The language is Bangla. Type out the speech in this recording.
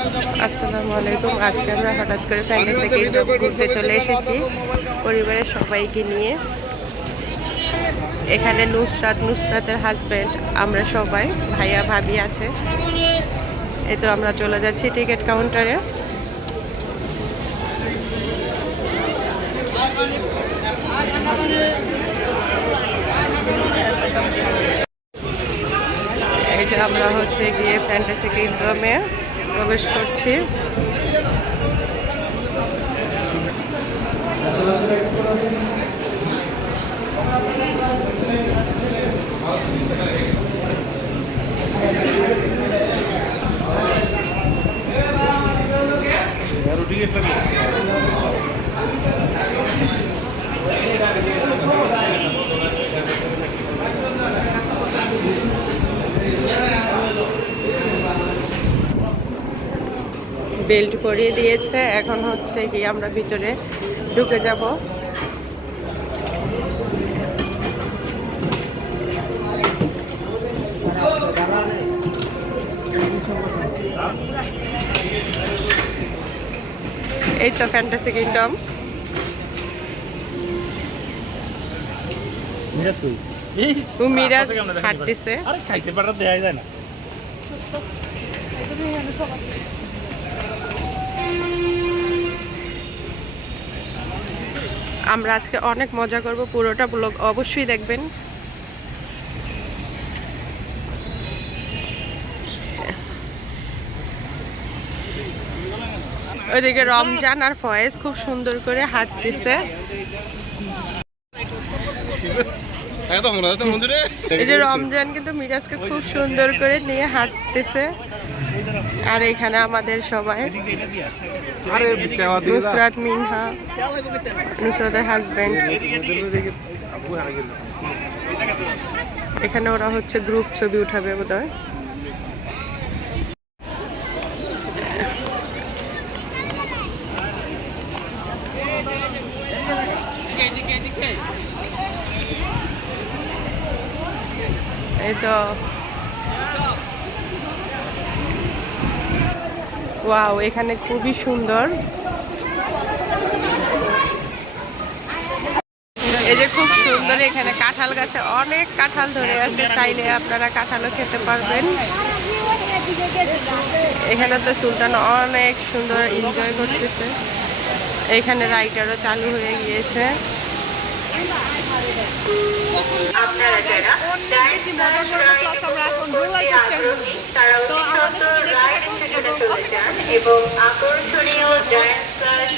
আসসালামু আলাইকুম। আজকে আমরা হঠাৎ করে ফ্যান্টাসি কিংডম ঘুরতে চলে এসেছি পরিবারের সবাইকে নিয়ে। এখানে নুসরাতের হাজব্যান্ড, আমরা সবাই ভাইয়া ভাবি আছে। এই তো আমরা চলে যাচ্ছি টিকিট কাউন্টারে। এই যে আমরা হচ্ছে গিয়ে ফ্যান্টাসি কিংডমে প্রবেশ করছি। বেল্ট পরিয়ে দিয়েছে, এখন হচ্ছে কি আমরা ভিতরে ঢুকে যাব। এই তো ফ্যান্টাসি কিংডম। মিরাজ হাঁটতেছে। আমরা আজকে অনেক মজা করব, পুরোটা ব্লগ অবশ্যই দেখবেন। ওইদিকে রমজান আর ফয়েজ খুব সুন্দর করে হাঁটতেছে। এই যে রমজান কিন্তু মিরাজকে খুব সুন্দর করে নিয়ে হাঁটতেছে। আর এখানে আমাদের সবাই, নুসরাত, মিনহা, নুসরাতের হাজবেন্ড। এখানে ওরা হচ্ছে গ্রুপ ছবি উঠাবে বোধহয়। এই তো ওয়াও, এখানে খুবই সুন্দর। এই যে খুব সুন্দর, এখানে কাঁঠাল গাছে অনেক কাঁঠাল ধরে আছে, চাইলে আপনারা কাঁঠালও খেতে পারবেন। এখানে তো সুলতান অনেক সুন্দর এনজয় করতেছে। এখানে রাইডারও চালু হয়ে গিয়েছে। আপনারা যারা তারা অতি সুন্দর রাইড স্টেশনে চলে যান এবং আকর্ষণীয় জায়ান্ট ফ্লাশ